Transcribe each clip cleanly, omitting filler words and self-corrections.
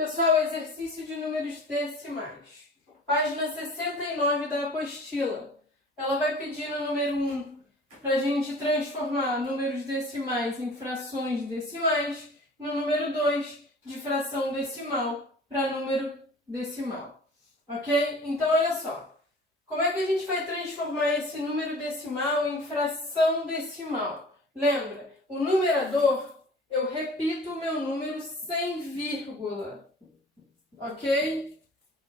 Pessoal, exercício de números decimais. Página 69 da apostila. Ela vai pedir no número 1 para a gente transformar números decimais em frações decimais. No número 2, de fração decimal para número decimal. Ok? Então, olha só. Como é que a gente vai transformar esse número decimal em fração decimal? Lembra, o numerador, eu repito o meu número sem vírgula. Ok?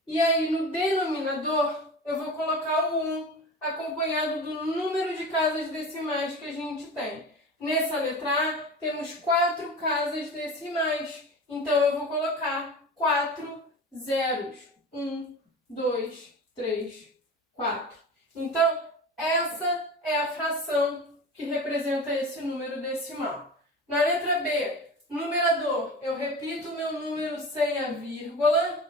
E aí, no denominador, eu vou colocar o 1 acompanhado do número de casas decimais que a gente tem. Nessa letra A, temos 4 casas decimais. Então, eu vou colocar 4 zeros. 1, 2, 3, 4. Então, essa é a fração que representa esse número decimal. Na letra B, numerador, eu repito o meu número sem a vírgula.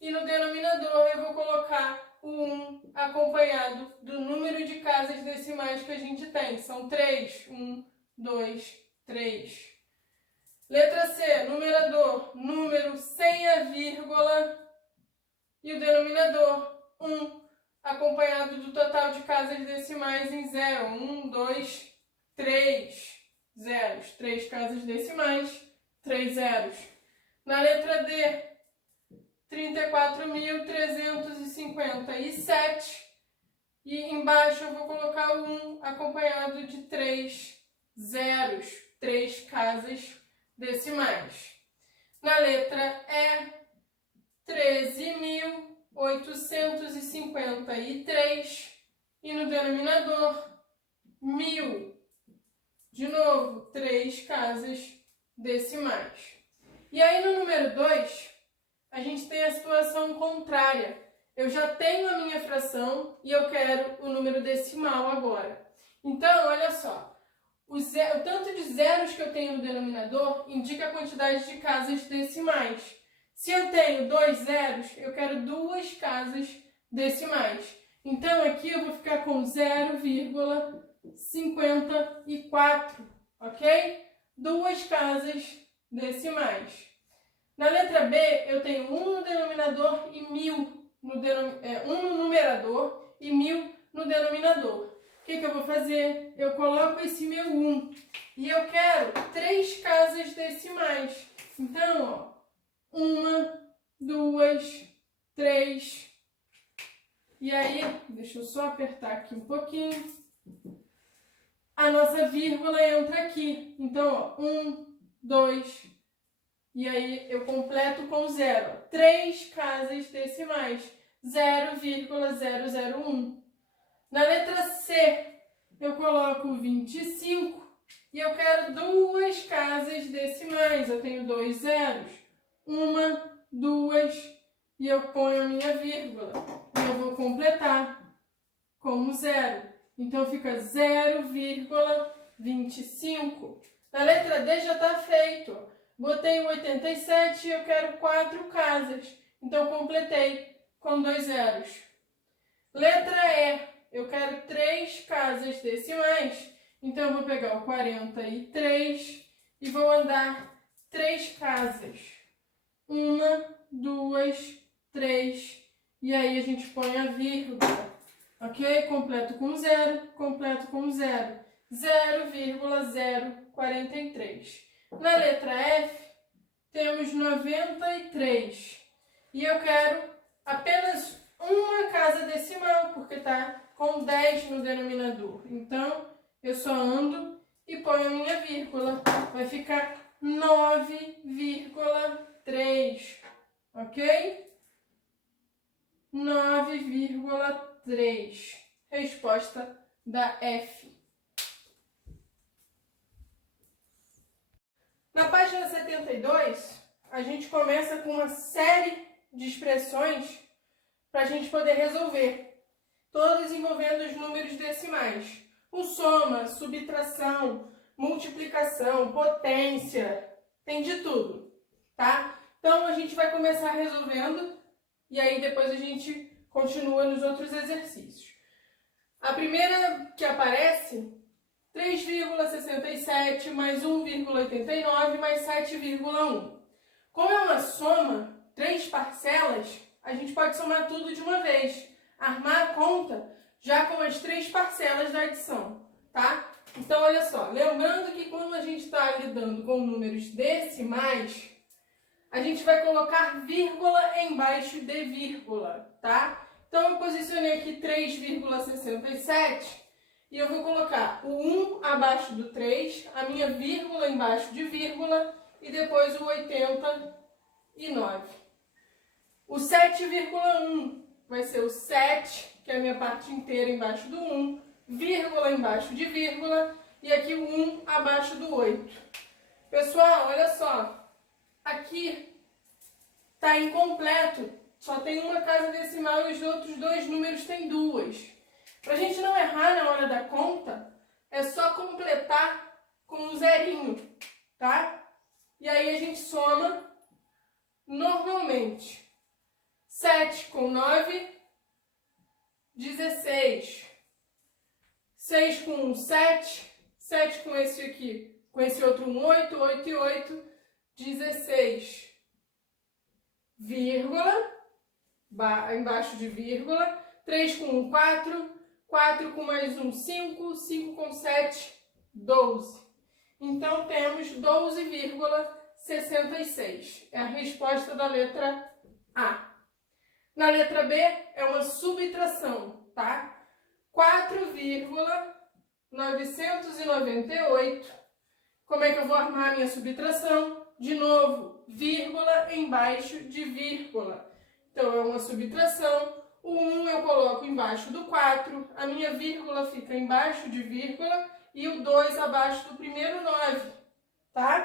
E no denominador eu vou colocar o 1 acompanhado do número de casas decimais que a gente tem. São 3. 1, 2, 3. Letra C, numerador, número sem a vírgula. E o denominador, 1 acompanhado do total de casas decimais em 0. 1, 2, 3 zeros. 3 casas decimais, 3 zeros. Na letra D, 34.357 e embaixo eu vou colocar o 1 acompanhado de 3 zeros, 3 casas decimais. Na letra E, 13.853 e no denominador 1.000. De novo, 3 casas decimais. E aí no número 2, a gente tem a situação contrária. Eu já tenho a minha fração e eu quero o número decimal agora. Então, olha só. O tanto de zeros que eu tenho no denominador indica a quantidade de casas decimais. Se eu tenho 2 zeros, eu quero 2 casas decimais. Então, aqui eu vou ficar com 0,54, ok? 2 casas decimais. Na letra B, eu tenho 1 no denominador e 1.000 1 no numerador e 1.000 no denominador. O que eu vou fazer? Eu coloco esse meu 1 e eu quero 3 casas decimais. Então, ó, 1, 2, 3. E aí, deixa eu só apertar aqui um pouquinho. A nossa vírgula entra aqui. Então, ó, 1, 2, e aí eu completo com 0. 3 casas decimais. 0,001. Na letra C, eu coloco 25 e eu quero 2 casas decimais. Eu tenho 2 zeros. 1, 2 e eu ponho a minha vírgula. E eu vou completar com 0. Então fica 0,25. Na letra D já está feito. Botei o 87 e eu quero 4 casas. Então, completei com 2 zeros. Letra E, eu quero 3 casas decimais. Então, eu vou pegar o 43 e vou andar 3 casas. 1, 2, 3. E aí, a gente põe a vírgula. Ok? Completo com 0, completo com 0. 0,043. Na letra F, temos 93. E eu quero apenas uma casa decimal, porque está com 10 no denominador. Então, eu só ando e ponho a minha vírgula. Vai ficar 9,3. Ok? 9,3. Resposta da F. Na página 72, a gente começa com uma série de expressões para a gente poder resolver, todas envolvendo os números decimais. O soma, subtração, multiplicação, potência, tem de tudo, tá? Então, a gente vai começar resolvendo e aí depois a gente continua nos outros exercícios. A primeira que aparece, 3,67 mais 1,89 mais 7,1. Como é uma soma, parcelas, a gente pode somar tudo de uma vez. Armar a conta já com as 3 parcelas da adição, tá? Então, olha só, lembrando que quando a gente está lidando com números decimais, a gente vai colocar vírgula embaixo de vírgula, tá? Então, eu posicionei aqui 3,67 e eu vou colocar o 1 abaixo do 3, a minha vírgula embaixo de vírgula e depois o 89. O 7,1 vai ser o 7, que é a minha parte inteira embaixo do 1, vírgula embaixo de vírgula e aqui o 1 abaixo do 8. Pessoal, olha só, aqui está incompleto, só tem uma casa decimal e os outros 2 números têm 2. Para a gente não errar na hora da conta, é só completar com um zerinho, tá? E aí a gente soma normalmente. 7 com 9, 16. 6 com 1, 7. 7 com esse aqui, com esse outro 1, 8. 8 e 8, 16. Vírgula, embaixo de vírgula. 3 com 1, 4. 4 com mais 1, 5. 5 com 7, 12. Então, temos 12,66. É a resposta da letra A. Na letra B, é uma subtração, tá? 4,998. Como é que eu vou armar a minha subtração? De novo, vírgula embaixo de vírgula. Então, é uma subtração. O 1 eu coloco embaixo do 4. A minha vírgula fica embaixo de vírgula. E o 2 abaixo do primeiro 9, tá?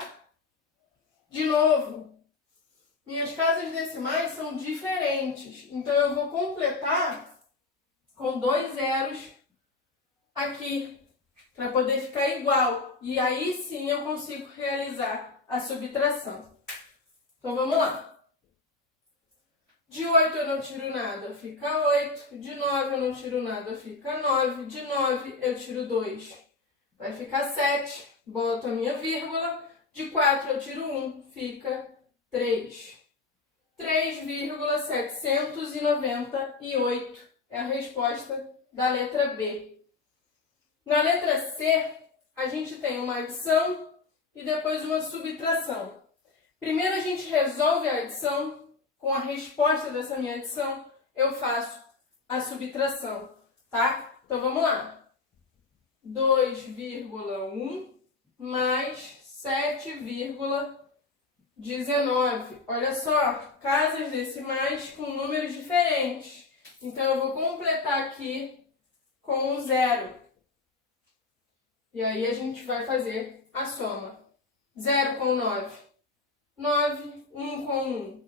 De novo, minhas casas decimais são diferentes, então eu vou completar com 2 zeros aqui, para poder ficar igual. E aí sim eu consigo realizar a subtração. Então vamos lá. De 8 eu não tiro nada, fica 8. De 9 eu não tiro nada, fica 9. De 9 eu tiro 2. Vai ficar 7, boto a minha vírgula, de 4 eu tiro 1, fica 3. 3,798 é a resposta da letra B. Na letra C, a gente tem uma adição e depois uma subtração. Primeiro a gente resolve a adição, com a resposta dessa minha adição, eu faço a subtração, tá? Então vamos lá. 2,1 mais 7,19. Olha só, casas decimais com números diferentes. Então, eu vou completar aqui com um 0. E aí, a gente vai fazer a soma. 0 com 9. 9, 1 com 1.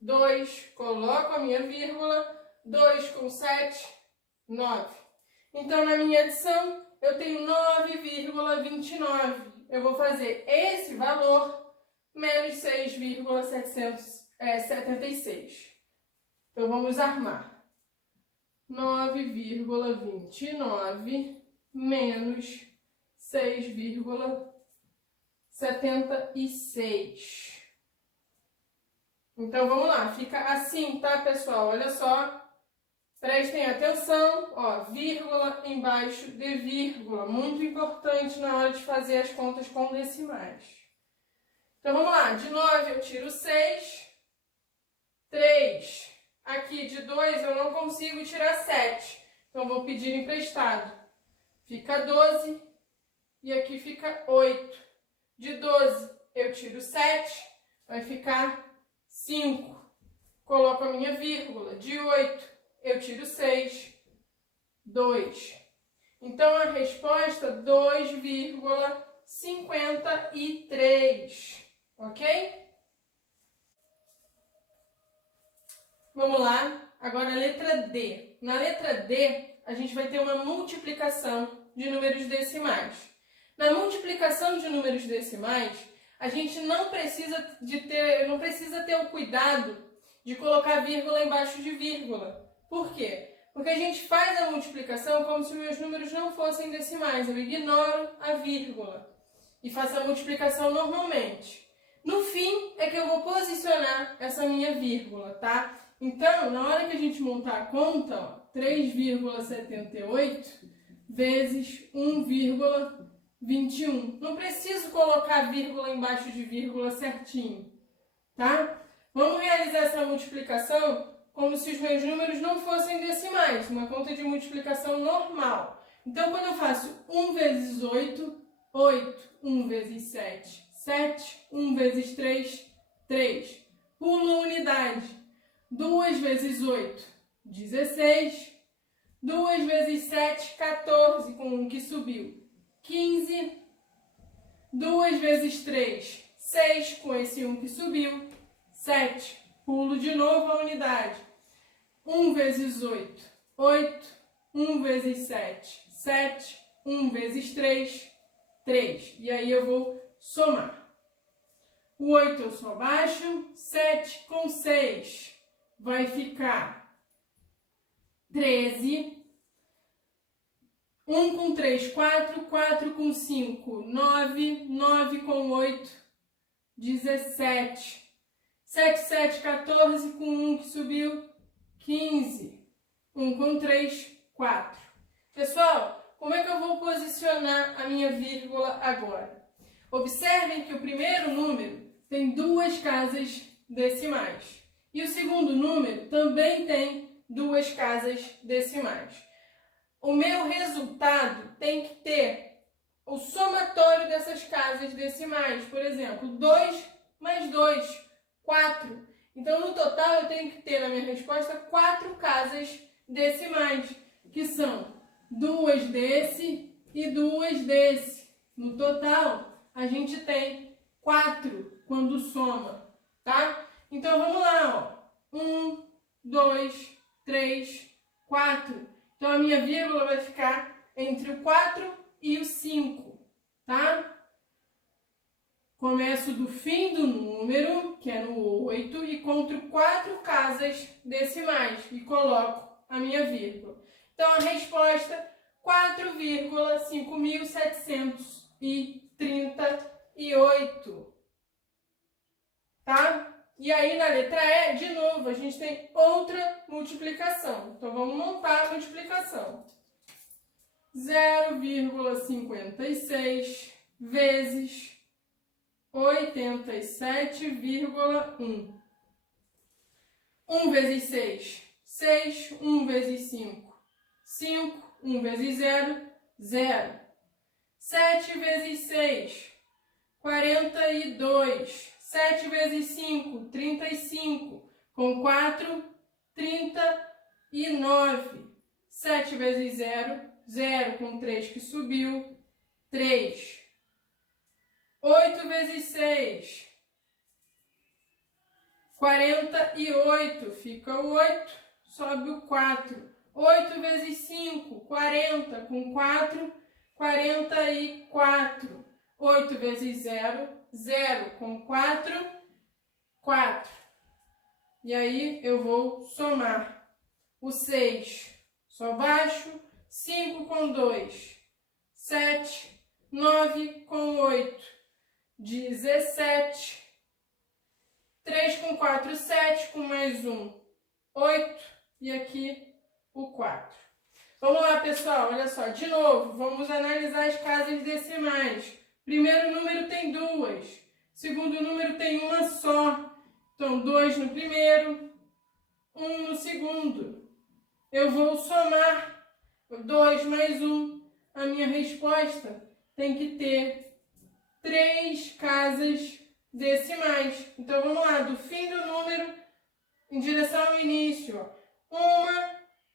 2, coloco a minha vírgula. 2 com 7, 9. Então, na minha adição, eu tenho 9,29. Eu vou fazer esse valor menos 6,776. Então, vamos armar. 9,29 menos 6,76. Então, vamos lá. Fica assim, tá, pessoal? Olha só. Prestem atenção, ó, vírgula embaixo de vírgula, muito importante na hora de fazer as contas com decimais. Então, vamos lá, de 9 eu tiro 6, 3, aqui de 2 eu não consigo tirar 7, então vou pedir emprestado. Fica 12 e aqui fica 8. De 12 eu tiro 7, vai ficar 5. Coloco a minha vírgula, de 8. Eu tiro 6, 2. Então, a resposta 2,53, ok? Vamos lá, agora a letra D. Na letra D, a gente vai ter uma multiplicação de números decimais. Na multiplicação de números decimais, a gente não precisa ter o cuidado de colocar vírgula embaixo de vírgula. Por quê? Porque a gente faz a multiplicação como se meus números não fossem decimais. Eu ignoro a vírgula e faço a multiplicação normalmente. No fim, é que eu vou posicionar somar essa minha vírgula, tá? Então, na hora que a gente montar a conta, ó, 3,78 vezes 1,21. Não preciso colocar vírgula embaixo de vírgula certinho, tá? Vamos realizar essa multiplicação como se os meus números não fossem decimais, uma conta de multiplicação normal. Então, quando eu faço 1 vezes 8, 8. 1 vezes 7, 7. 1 vezes 3, 3. Pulo unidade. 2 vezes 8, 16. 2 vezes 7, 14, com 1 que subiu. 15. 2 vezes 3, 6, com esse 1 que subiu. 7. Pulo de novo a unidade. 1 vezes 8, 8. 1 vezes 7, 7. 1 vezes 3, 3. E aí eu vou somar. O 8 eu só baixo. 7 com 6 vai ficar 13. 1 com 3, 4. 4 com 5, 9. 9 com 8, 17. 7, 7, 14, com 1 que subiu, 15. 1 com 3, 4. Pessoal, como é que eu vou posicionar a minha vírgula agora? Observem que o primeiro número tem duas casas decimais. E o segundo número também tem duas casas decimais. O meu resultado tem que ter o somatório dessas casas decimais. Por exemplo, 2 mais 2, 4. Então, no total, eu tenho que ter na minha resposta 4 casas decimais, que são 2 desse e 2 desse. No total, a gente tem 4 quando soma, tá? Então, vamos lá, ó. 1, 2, 3, 4. Então, a minha vírgula vai ficar entre o 4 e o 5, tá? Começo do fim do número, que é no 8, e conto 4 casas decimais e coloco a minha vírgula. Então, a resposta 4,5738. Tá? E aí, na letra E, de novo, a gente tem outra multiplicação. Então, vamos montar a multiplicação. 0,56 vezes 87,1. 1 vezes 6, 6. 1 vezes 5, 5. 1 vezes 0, 0. 7 vezes 6, 42. 7 vezes 5, 35. Com 4, 39. 7 vezes 0, 0. Com 3 que subiu, 3. 8 vezes 6, 48. Fica o 8, sobe o 4. 8 vezes 5, 40. Com 4, 44. 8 vezes 0, 0. Com 4, 4. E aí eu vou somar. O 6, só baixo. 5 com 2, 7. 9 com 8, 17. 3 com 4, 7. Com mais 1, 8. E aqui o 4. Vamos lá, pessoal, olha só. De novo, vamos analisar as casas decimais. Primeiro número tem 2. Segundo número tem uma só. Então, 2 no primeiro, 1 no segundo. Eu vou somar 2 mais 1. A minha resposta tem que ter 3 casas decimais. Então, vamos lá, do fim do número em direção ao início. 1,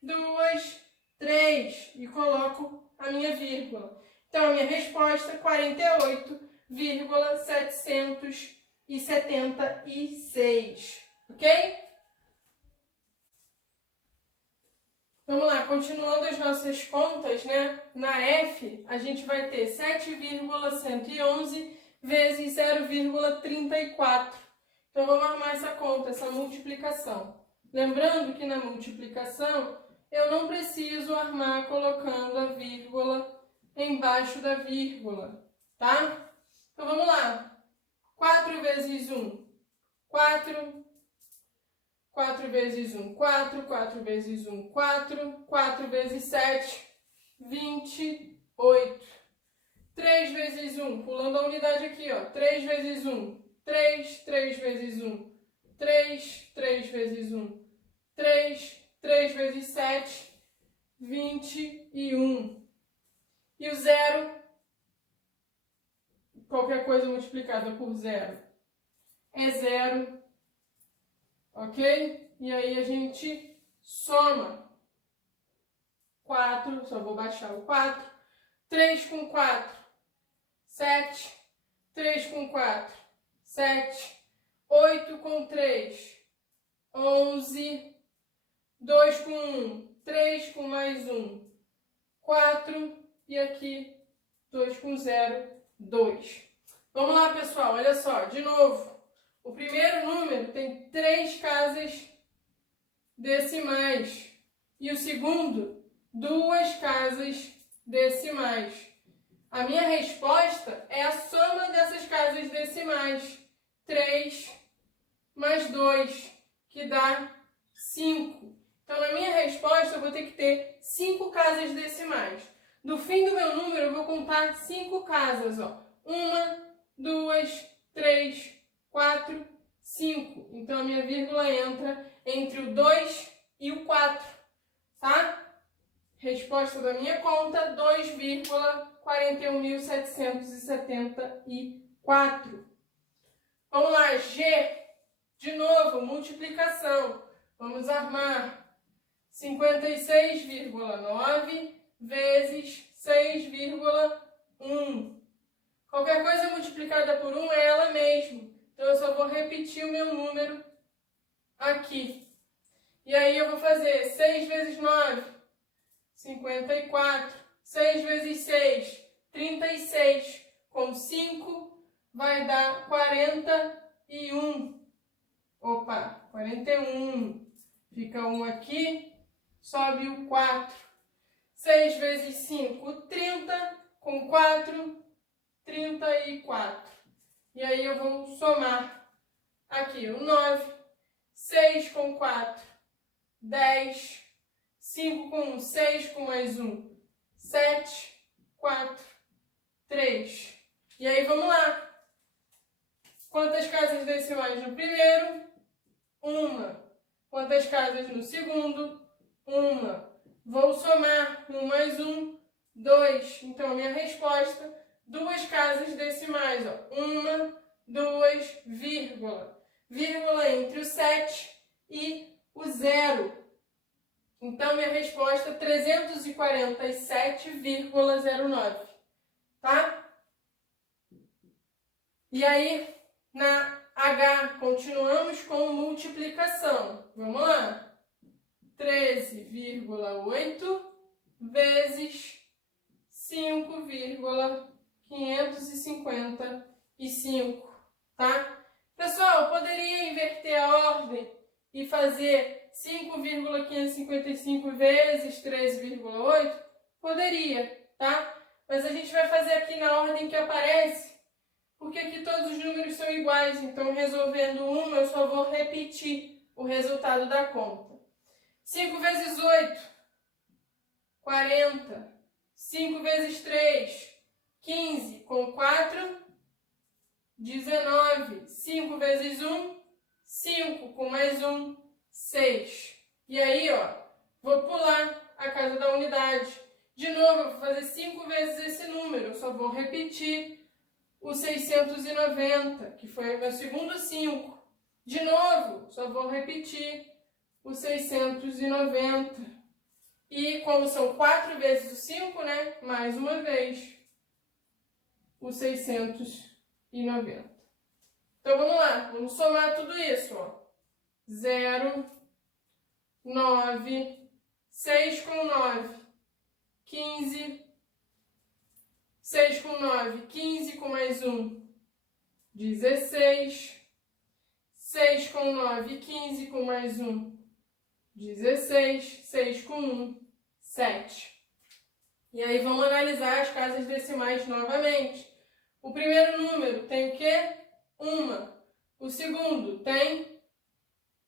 2, 3. E coloco a minha vírgula. Então, a minha resposta é 48,776. Ok? Vamos lá, continuando as nossas contas, né? Na F, a gente vai ter 7,111 vezes 0,34. Então, vamos arrumar essa conta, essa multiplicação. Lembrando que na multiplicação, eu não preciso armar colocando a vírgula embaixo da vírgula, tá? Então, vamos lá. 4 vezes 1, 4. 4 vezes 1, 4. 4 vezes 1, 4. 4 vezes 7, 28. 3 vezes 1, pulando a unidade aqui, ó. 3 vezes 1, 3. 3 vezes 1, 3. 3 vezes 1, 3. 3 vezes 7, 21. E o zero, qualquer coisa multiplicada por zero é zero, ok? E aí a gente soma 4, só vou baixar o 4, 3 com 4, 7, 3 com 4, 7, 8 com 3, 11, 2 com 1, 3 com mais 1, 4, e aqui 2 com 0, 2. Vamos lá, pessoal, olha só, de novo. O primeiro número tem 3 casas decimais e o segundo 2 casas decimais. A minha resposta é a soma dessas casas decimais. 3 mais 2, que dá 5. Então, na minha resposta, eu vou ter que ter 5 casas decimais. No fim do meu número, eu vou contar 5 casas, ó. 1, 2, 3, 4, 5. Então, a minha vírgula entra entre o 2 e o 4, tá? Resposta da minha conta, 2,41.774. Vamos lá, G. De novo, multiplicação. Vamos armar 56,9 vezes 6,1. Qualquer coisa multiplicada por 1 é ela mesma. Então, eu só vou repetir o meu número aqui. E aí, eu vou fazer 6 vezes 9, 54. 6 vezes 6, 36. Com 5, vai dar 41. Opa, 41. Fica 1 aqui, sobe o 4. 6 vezes 5, 30. Com 4, 34. E aí eu vou somar aqui o 9. 6 com 4, 10. 5 com 1, 6 com mais 1, 7, 4, 3. E aí vamos lá. Quantas casas decimais no primeiro? 1. Quantas casas no segundo? 1. Vou somar 1 mais 1, 2. Então, a minha resposta, 2 casas decimais. 1, 2, vírgula. Vírgula entre o 7 e o 0. Então, minha resposta é 347,09. Tá? E aí, na H, continuamos com multiplicação. Vamos lá. 13,8 vezes 5,555, tá? Pessoal, eu poderia inverter a ordem e fazer 5,555 vezes 13,8? Poderia, tá? Mas a gente vai fazer aqui na ordem que aparece, porque aqui todos os números são iguais, então resolvendo uma eu só vou repetir o resultado da conta. 5 vezes 8, 40. 5 vezes 3, 15. Com 4, 19. 5 vezes 1, 5. Com mais 1, 6. E aí, ó, vou pular a casa da unidade. De novo, eu vou fazer 5 vezes esse número. Eu só vou repetir o 690, que foi o meu segundo 5. De novo, só vou repetir o 690. E como são 4 vezes o 5, né? Mais uma vez, o 690. Então, vamos lá. Vamos somar tudo isso, ó. 0, 9, 6 com 9, 15. 6 com 9, 15 com mais 1, 16. 6 com 9, 15 com mais 1, 16. 6 com 1, 7. E aí vamos analisar as casas decimais novamente. O primeiro número tem o quê? 1. O segundo tem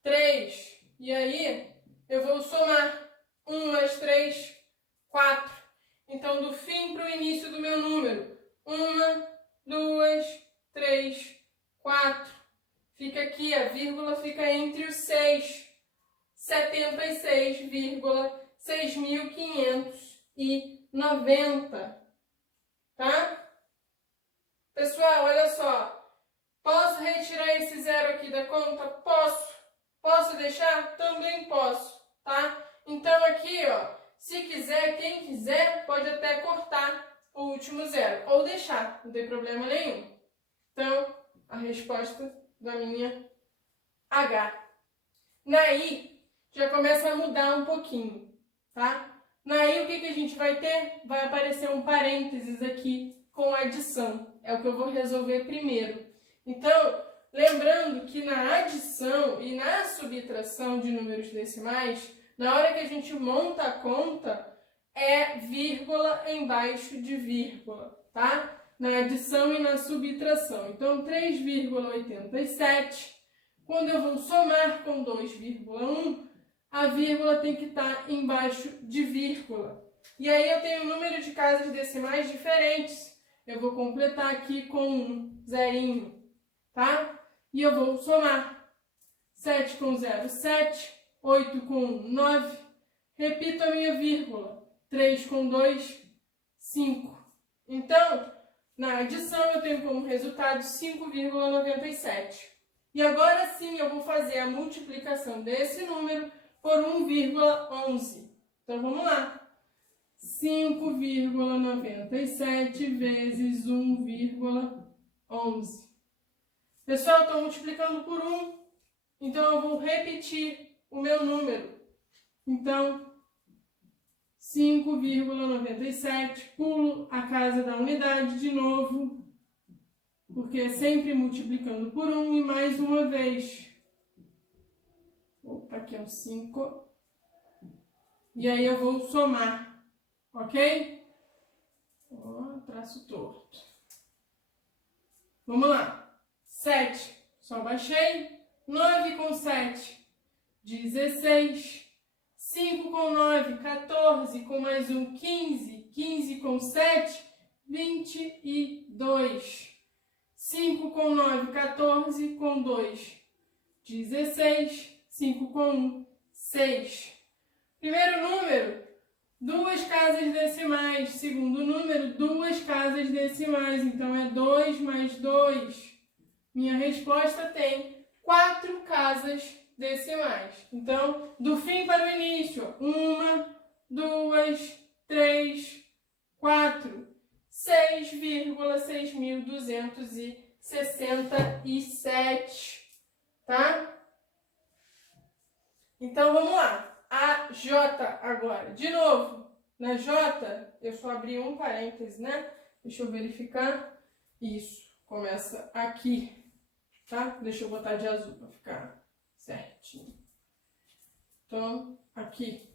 3. E aí, eu vou somar. 1 mais 3, 4. Então, do fim para o início do meu número. 1, 2, 3, 4. Fica aqui, a vírgula fica entre os 6. 76,6590. Tá? Pessoal, olha só. Posso retirar esse zero aqui da conta? Posso. Posso deixar? Também posso, tá? Então aqui, ó, se quiser, quem quiser, pode até cortar o último zero. Ou deixar, não tem problema nenhum. Então, a resposta da minha H. Na I, já começa a mudar um pouquinho, tá? Na I, o que a gente vai ter? Vai aparecer um parênteses aqui com adição. É o que eu vou resolver primeiro. Então, lembrando que na adição e na subtração de números decimais, na hora que a gente monta a conta, é vírgula embaixo de vírgula, tá? Na adição e na subtração. Então, 3,87, quando eu vou somar com 2,1, a vírgula tem que estar embaixo de vírgula. E aí eu tenho um número de casas decimais diferentes. Eu vou completar aqui com um zerinho. Tá? E eu vou somar 7 com 0, 7, 8 com 1, 9, repito a minha vírgula, 3 com 2, 5. Então, na adição eu tenho como resultado 5,97. E agora sim eu vou fazer a multiplicação desse número por 1,11. Então vamos lá. 5,97 vezes 1,11. Pessoal, estou multiplicando por 1, então eu vou repetir o meu número. Então, 5,97, pulo a casa da unidade de novo, porque é sempre multiplicando por 1 e mais uma vez. Opa, aqui é um 5. E aí eu vou somar, ok? Ó, traço torto. Vamos lá. 7, só baixei. 9 com 7, 16. 5 com 9, 14. Com mais um, 15. 15 com 7, 22. 5 com 9, 14. Com 2, 16. 5 com 1, 6. Primeiro número, 2 casas decimais. Segundo número, 2 casas decimais. Então, é 2 mais 2. Minha resposta tem 4 casas decimais. Então, do fim para o início, 1, 2, 3, 4, 6,6267, tá? Então, vamos lá. A J agora. De novo, na J, eu só abri um parêntese, né? Deixa eu verificar. Isso, começa aqui. Tá? Deixa eu botar de azul para ficar certinho. Então, aqui.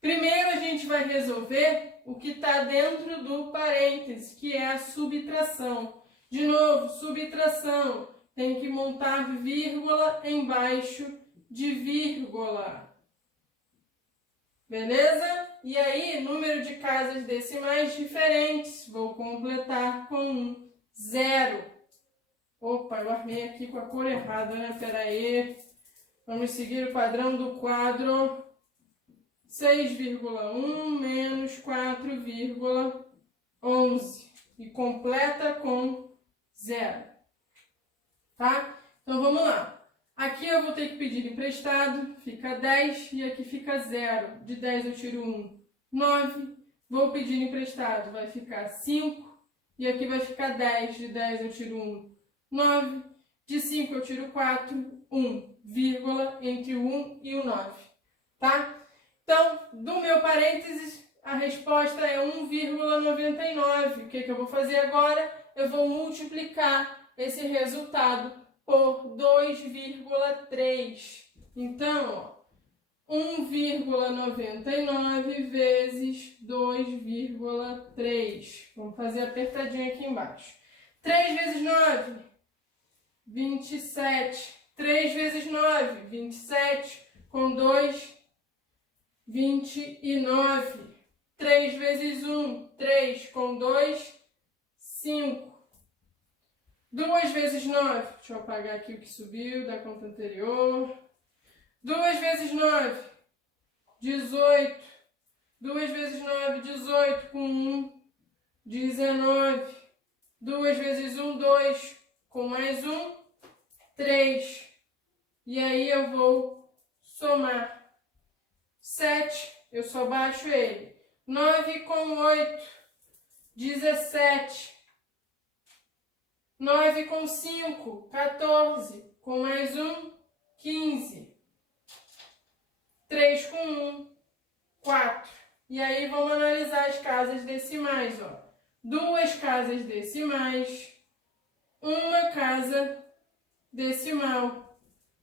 Primeiro a gente vai resolver o que está dentro do parêntese, que é a subtração. De novo, subtração. Tem que montar vírgula embaixo de vírgula. Beleza? E aí, número de casas decimais diferentes. Vou completar com um 0. Opa, eu armei aqui com a cor errada, né? Pera aí. Vamos seguir o padrão do quadro. 6,1 menos 4,11. E completa com 0. Tá? Então, vamos lá. Aqui eu vou ter que pedir emprestado. Fica 10 e aqui fica 0. De 10 eu tiro 1, 9. Vou pedir emprestado. Vai ficar 5. E aqui vai ficar 10. De 10 eu tiro 1, 9, de 5 eu tiro 4, 1, vírgula, entre o 1 e o 9, tá? Então, do meu parênteses, a resposta é 1,99. O que eu vou fazer agora? Eu vou multiplicar esse resultado por 2,3. Então, 1,99 vezes 2,3. Vamos fazer apertadinho aqui embaixo. 3 vezes 9, 27. 3 vezes 9, 29, 27, com 2, 29. 3 vezes 1, 3, com 2, 5. 2 vezes 9, deixa eu apagar aqui o que subiu da conta anterior. 2 vezes 9, 18. 2 vezes 9, 18, com 1, 19. 2 vezes 1, 2, com mais 1, 3. E aí eu vou somar. 7, eu só baixo ele. 9 com 8, 17. 9 com 5, 14. Com mais 1, 15. 3 com 1, 4. E aí vamos analisar as casas decimais, ó. 2 casas decimais, uma casa decimal.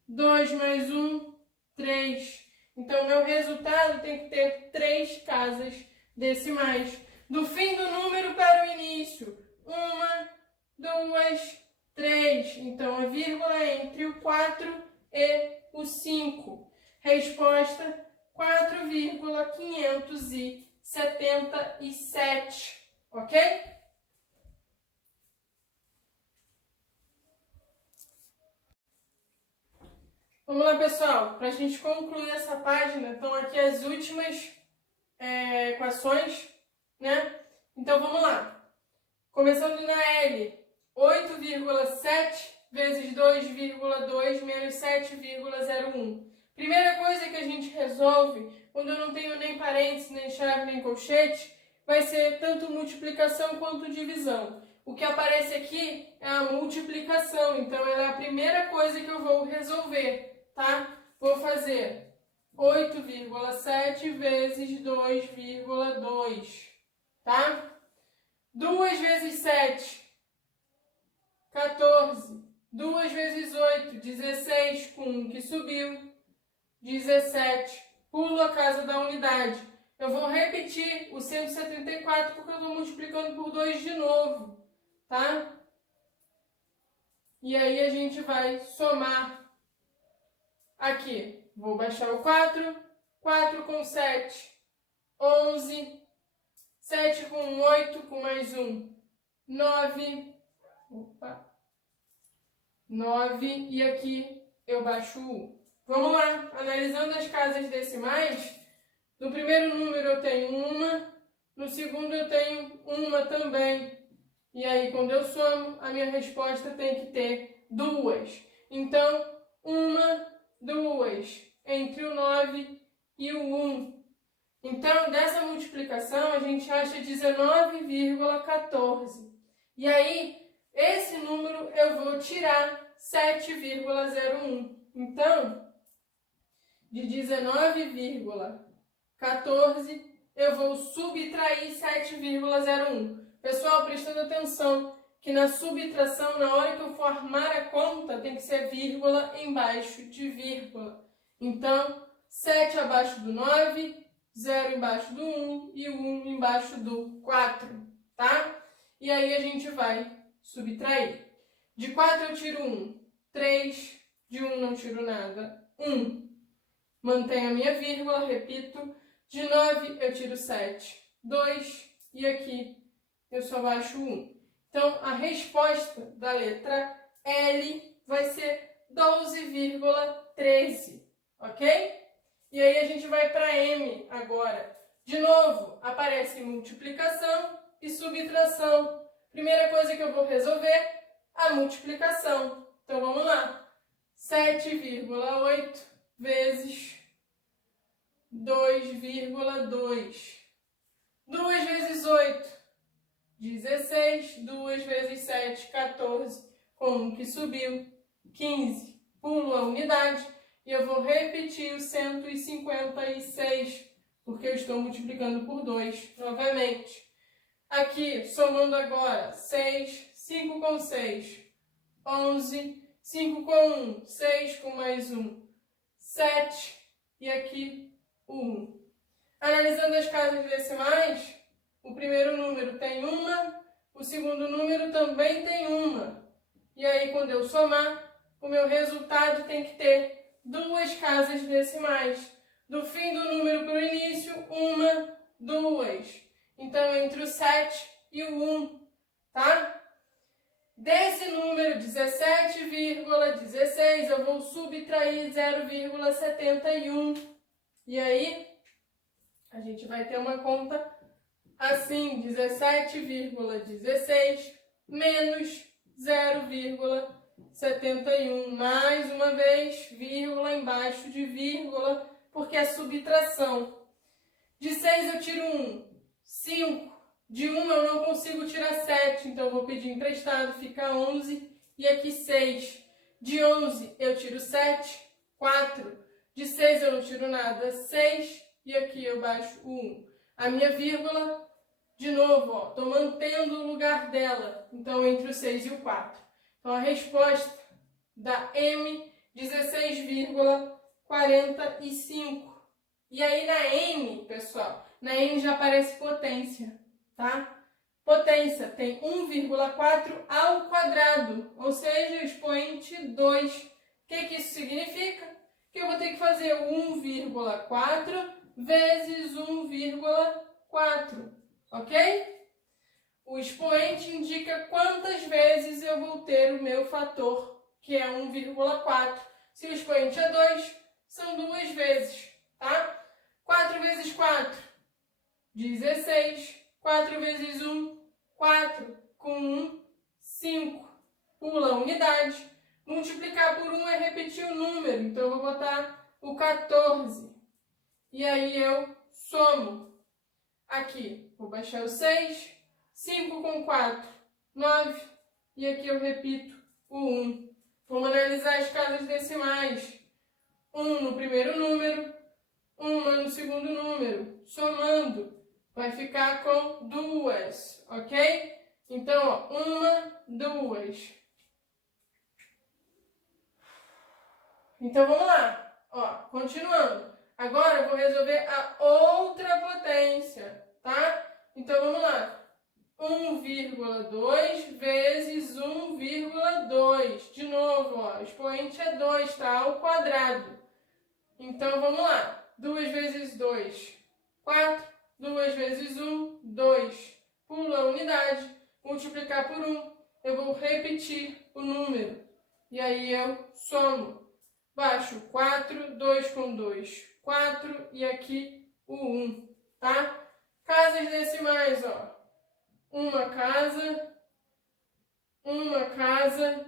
2 mais 1, 3. Então, meu resultado tem que ter 3 casas decimais. Do fim do número para o início. 1, 2, 3. Então, a vírgula é entre o 4 e o 5. Resposta 4,577. Ok? Vamos lá, pessoal. Para a gente concluir essa página, estão aqui as últimas equações, né? Então, vamos lá. Começando na L, 8,7 vezes 2,2 menos 7,01. Primeira coisa que a gente resolve, quando eu não tenho nem parênteses, nem chave, nem colchete, vai ser tanto multiplicação quanto divisão. O que aparece aqui é a multiplicação, então ela é a primeira coisa que eu vou resolver, tá? Vou fazer 8,7 vezes 2,2, tá? 2 vezes 7, 14. 2 vezes 8, 16, com 1 que subiu, 17. Pulo a casa da unidade. Eu vou repetir o 174 porque eu estou multiplicando por 2 de novo, tá? E aí a gente vai somar aqui. Vou baixar o 4. 4 com 7, 11. 7 com 8, com mais 1, 9. Opa. 9. E aqui eu baixo o 1. Vamos lá. Analisando as casas decimais, no primeiro número eu tenho uma, no segundo eu tenho uma também. E aí, quando eu somo, a minha resposta tem que ter 2. Então, 1, 2, entre o 9 e o 1. Então, dessa multiplicação, a gente acha 19,14. E aí, esse número eu vou tirar 7,01. Então, de 19,14, eu vou subtrair 7,01. Pessoal, prestando atenção que na subtração, na hora que eu for armar a conta, tem que ser vírgula embaixo de vírgula. Então, 7 abaixo do 9, 0 embaixo do 1 e o 1 embaixo do 4, tá? E aí a gente vai subtrair. De 4 eu tiro 1, 3, de 1 não tiro nada, 1. Mantenho a minha vírgula, repito. De 9 eu tiro 7, 2 e aqui eu só baixo 1. Então, a resposta da letra L vai ser 12,13, ok? E aí a gente vai para M agora. De novo, aparece multiplicação e subtração. Primeira coisa que eu vou resolver, a multiplicação. Então, vamos lá. 7,8 vezes 2,2. 2 vezes 8, 16. 2 vezes 7, 14. Com 1 que subiu, 15. Pulo a unidade e eu vou repetir o 156, porque eu estou multiplicando por 2 novamente. Aqui, somando agora, 6, 5 com 6, 11, 5 com 1, 6 com mais 1, 7, e aqui o 1. Analisando as casas decimais, o primeiro número tem uma, o segundo número também tem uma. E aí, quando eu somar, o meu resultado tem que ter duas casas decimais. Do fim do número para o início, uma, duas. Então, entre o 7 e o 1, tá? Desse número 17,16, eu vou subtrair 0,71. E aí, a gente vai ter uma conta assim, 17,16 menos 0,71. Mais uma vez, vírgula embaixo de vírgula, porque é subtração. De 6 eu tiro 1, 5. De 1 eu não consigo tirar 7, então eu vou pedir emprestado, fica 11. E aqui 6. De 11 eu tiro 7, 4. De 6 eu não tiro nada, 6. E aqui eu baixo o 1. A minha vírgula, de novo, ó, estou mantendo o lugar dela. Então, entre o 6 e o 4. Então, a resposta da M, 16,45. E aí, na N, pessoal, na N já aparece potência, tá? Potência tem 1,4 ao quadrado, ou seja, expoente 2. O que isso significa? Que eu vou ter que fazer 1,4 vezes 1,4, ok? O expoente indica quantas vezes eu vou ter o meu fator, que é 1,4. Se o expoente é 2, são 2 vezes, tá? 4 vezes 4, 16. 4 vezes 1, 4. Com 1, 5. Pula a unidade. Multiplicar por 1 é repetir o número, então eu vou botar o 14. E aí eu somo. Aqui, vou baixar o 6. 5 com 4, 9. E aqui eu repito o 1. Vamos analisar as casas decimais. 1 no primeiro número, 1 no segundo número. Somando, vai ficar com 2, ok? Então, ó, 1, 2. Então, vamos lá. Ó, continuando. Agora, eu vou resolver a outra potência, tá? Então, vamos lá. 1,2 vezes 1,2. De novo, ó, o expoente é 2, tá? Ao quadrado. Então, vamos lá. 2 vezes 2, 4. 2 vezes 1, 2. Pula a unidade. Multiplicar por 1. Eu vou repetir o número. E aí eu somo. Baixo 4, 2 com 2, 4. E aqui o 1, tá? Casas decimais, ó. Uma casa,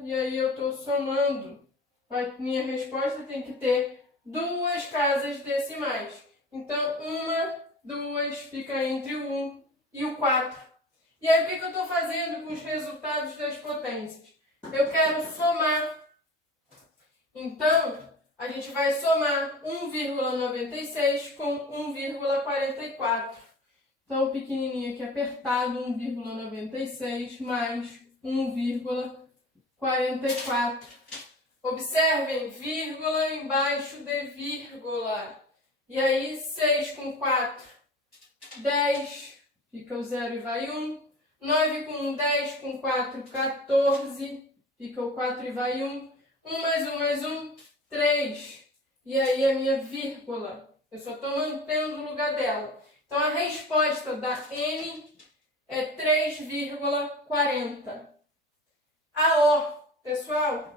e aí eu estou somando. Minha resposta tem que ter duas casas decimais. Então, 2 fica entre o 1 e o 4. E aí, o que eu estou fazendo com os resultados das potências? Eu quero somar. Então, a gente vai somar 1,96 com 1,44. Então, o pequenininho aqui apertado, 1,96 mais 1,44. Observem, vírgula embaixo de vírgula. E aí, 6 com 4, 10. Fica o 0 e vai 1. 9 com 1, 10. Com 4, 14. Fica o 4 e vai 1. 1 mais 1, 3. E aí, a minha vírgula. Eu só estou mantendo o lugar dela. Então, a resposta da N é 3,40. A O, pessoal,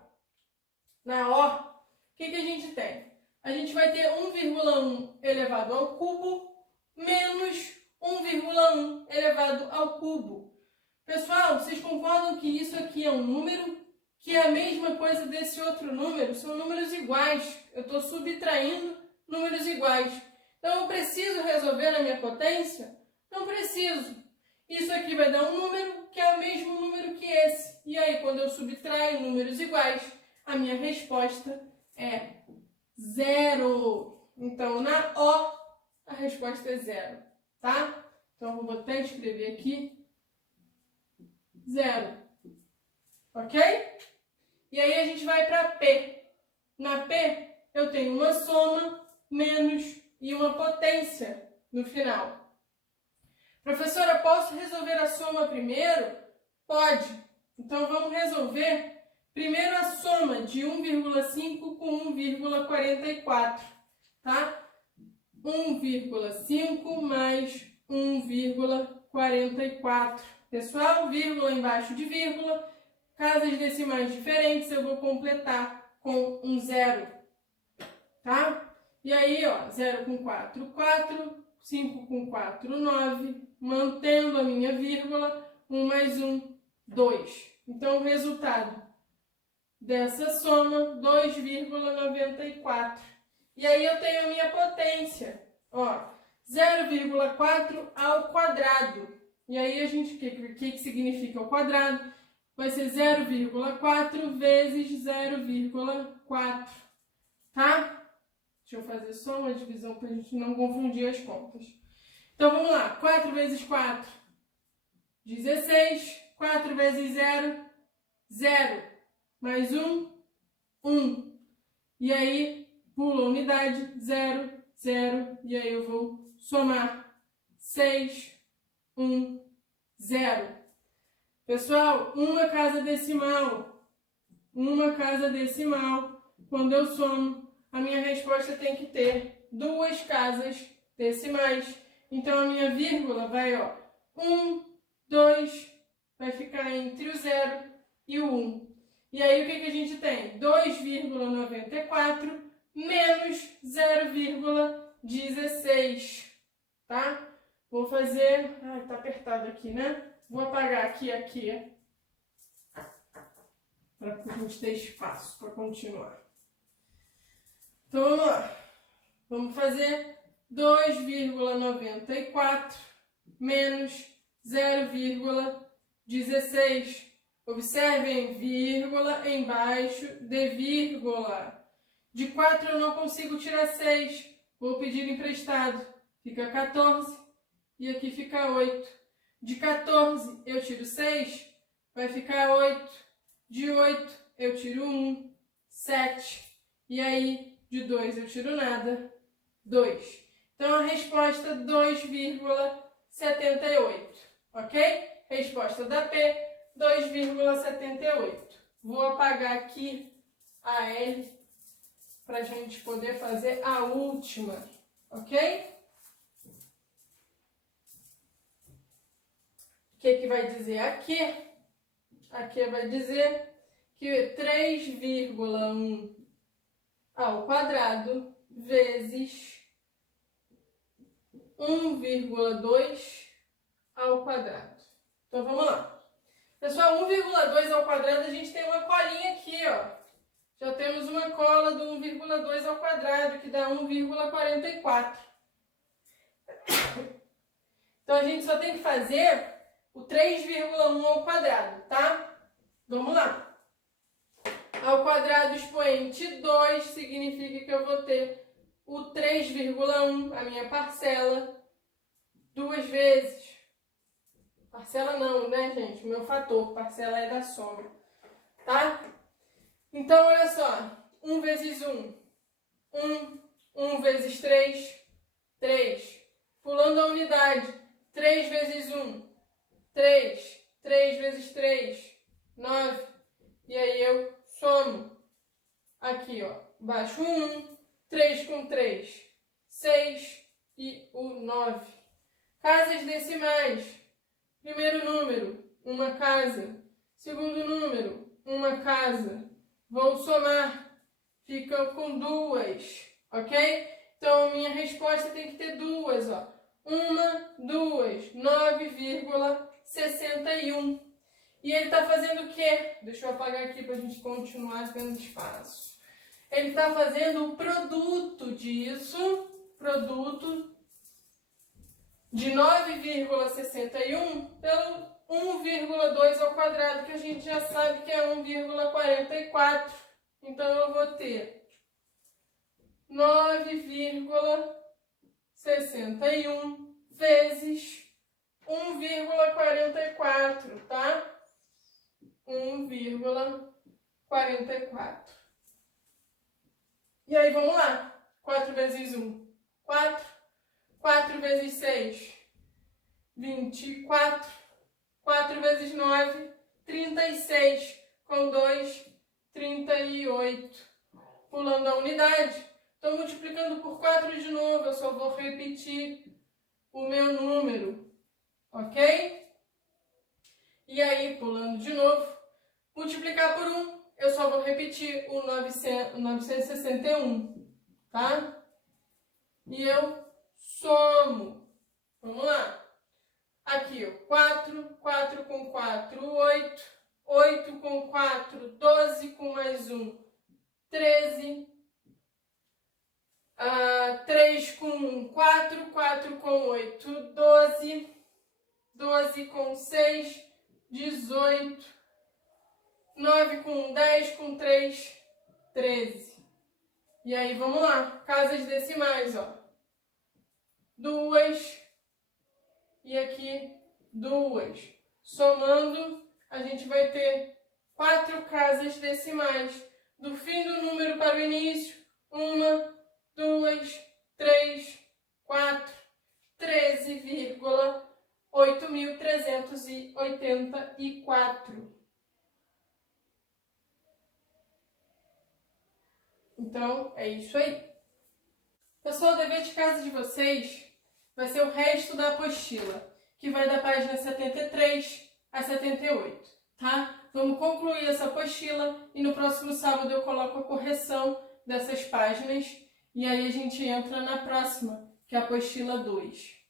na O, o que a gente tem? A gente vai ter 1,1 elevado ao cubo menos 1,1 elevado ao cubo. Pessoal, vocês concordam que isso aqui é um número? Que é a mesma coisa desse outro número? São números iguais. Eu estou subtraindo números iguais. Então, eu preciso resolver na minha potência? Não preciso. Isso aqui vai dar um número que é o mesmo número que esse. E aí, quando eu subtraio números iguais, a minha resposta é 0. Então, na O, a resposta é 0, tá? Então, eu vou até escrever aqui 0. Ok? E aí, a gente vai para P. Na P, eu tenho uma soma menos e uma potência no final. Professora, posso resolver a soma primeiro? Pode. Então, vamos resolver Primeiro a soma de 1,5 com 1,44, tá? 1,5 mais 1,44. Pessoal, vírgula embaixo de vírgula, casas decimais diferentes, eu vou completar com um zero, tá? E aí, ó, 0 com 4, 4, 5 com 4, 9, mantendo a minha vírgula, 1 mais 1, 2. Então, o resultado dessa soma, 2,94. E aí eu tenho a minha potência, ó, 0,4 ao quadrado. E aí a gente, o que significa o quadrado? Vai ser 0,4 vezes 0,4, tá? Deixa eu fazer só uma divisão para a gente não confundir as contas. Então vamos lá, 4 vezes 4, 16, 4 vezes 0, 0, mais 1, 1. E aí, pula a unidade, 0, 0, e aí eu vou somar 6, 1, 0. Pessoal, uma casa decimal, quando eu somo, a minha resposta tem que ter duas casas decimais. Então, a minha vírgula vai, ó, 1, 2, vai ficar entre o 0 e o 1. E aí, o que a gente tem? 2,94 menos 0,16, tá? Vou fazer... Ai, tá apertado aqui, né? Vou apagar aqui, para a gente ter espaço para continuar. Então, vamos lá. Vamos fazer 2,94 menos 0,16. Observem, vírgula embaixo de vírgula. De 4 eu não consigo tirar 6. Vou pedir emprestado. Fica 14 e aqui fica 8. De 14 eu tiro 6, vai ficar 8. De 8 eu tiro 1, 7. E aí, de 2 eu tiro nada, 2. Então, a resposta 2,78, ok? Resposta da P, 2,78. Vou apagar aqui a L para a gente poder fazer a última, ok? O que vai dizer aqui? Aqui vai dizer que 3,1 ao quadrado vezes 1,2 ao quadrado. Então, vamos lá. Pessoal, 1,2 ao quadrado, a gente tem uma colinha aqui, ó. Já temos uma cola do 1,2 ao quadrado, que dá 1,44. Então, a gente só tem que fazer o 3,1 ao quadrado, tá? Vamos lá. Ao quadrado expoente 2 significa que eu vou ter o 3,1, a minha parcela, duas vezes. Parcela não, né, gente? O meu fator. Parcela é da soma. Tá? Então, olha só. 1 vezes 1. 1. 1 vezes 3. 3. Pulando a unidade. 3 vezes 1. 3. 3 vezes 3. 9. E aí eu somo. Aqui, ó. Baixo 1. 3 com 3. 6. E o 9. Casas decimais. Primeiro número, uma casa. Segundo número, uma casa. Vou somar. Fica com 2, ok? Então, a minha resposta tem que ter duas, ó. 1, 2, 9,61. E ele está fazendo o quê? Deixa eu apagar aqui para a gente continuar tendo espaço. Ele está fazendo o produto disso, produto de 9,61 pelo 1,2 ao quadrado, que a gente já sabe que é 1,44. Então, eu vou ter 9,61 vezes 1,44, tá? 1,44. E aí, vamos lá. 4 vezes 1, 4. 4 vezes 6, 24. 4 vezes 9, 36. Com 2, 38. Pulando a unidade, estou multiplicando por 4 de novo, eu só vou repetir o meu número, ok? E aí, pulando de novo, multiplicar por 1, eu só vou repetir o 961, tá? E eu somo. Vamos lá. Aqui, ó, 4, 4 com 4, 8, 8 com 4, 12 com mais 1, 13, 3 com 1, 4, 4 com 8, 12, 12 com 6, 18, 9 com 1, 10 com 3, 13. E aí, vamos lá, casas decimais, ó. 2 e aqui 2. Somando, a gente vai ter 4 casas decimais. Do fim do número para o início, 1, 2, 3, 4, 13,8.384. Então, é isso aí. Pessoal, o dever de casa de vocês vai ser o resto da apostila, que vai da página 73 a 78, tá? Vamos concluir essa apostila e no próximo sábado eu coloco a correção dessas páginas e aí a gente entra na próxima, que é a apostila 2.